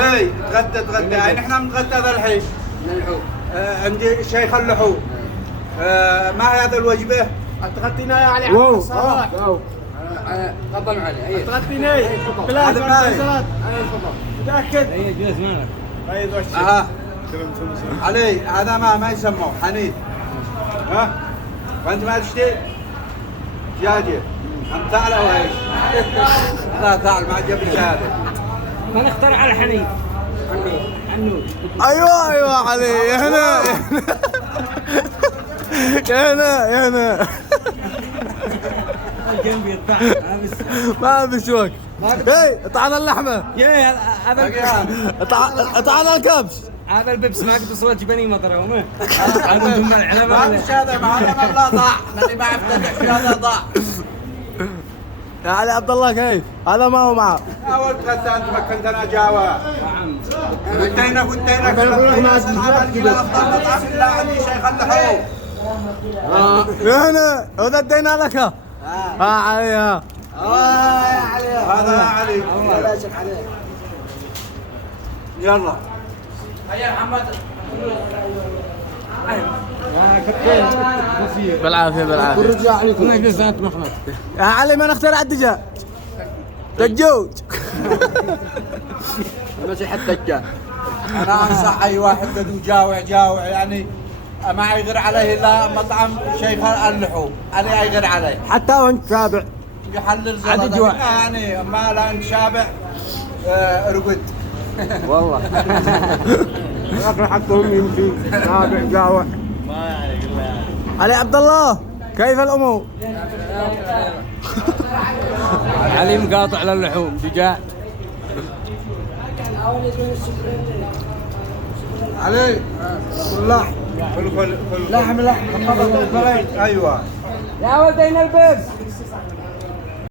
علي تغدى يعني احنا بنتغدى ذا الحين. اللحوم. عندي شيخ اللحوم. ما هي هذا الوجبه؟ تغطينا يا علي عبد الصلاح. تفضل معي. تغطينا بلاد هذا متاكد؟ اي جلس معنا. اها علي هذا ما يسموه حنيذ. ها وانت ما تشتي دجاجه انت ثعلب او ايش؟ لا ثعلب ما جاب شهاده. ما نختار على حنين. عنود. ايوه علي هنا هنا الجنب يطلع ما بشوك. اي طعنا اللحمه. يا هذا طعنا الكبش. هذا البيبس ما قد وصلت جبني مطره. هذا هم العلبه. ما فيش هذا ما هذا مبلغ ضاع اللي ما افتتح في هذا ضاع. يا علي عبد الله كيف؟ هذا ما هو معه. اول تغدى انت مكنتنا جاوا. قلتينا افضل مطعم الا عندي شيخ اللحوم. هنا هذا ادينا لك. علي يا علي هذا يا علي لازم عليه. يلا هيا محمد. بالعافيه والرجاء عليكم. يا علي ما نخترع الدجاج. دجوج. ماشي حتى دجاج. انا انصح اي واحد بده جاوع يعني ما يغير عليه الا مطعم شيخ اللحوم. انا يغير عليه حتى وانت شابع. يحلل زلطه يعني ما لا انت شابع رقد. والله لكن حتى هم يمشي شابع جاوع. ما يعني قلنا علي عبد الله كيف الامور؟ علي مقاطع للحوم دجاج. علي لحم لحم لحم ايوه يا ولدين البيبس.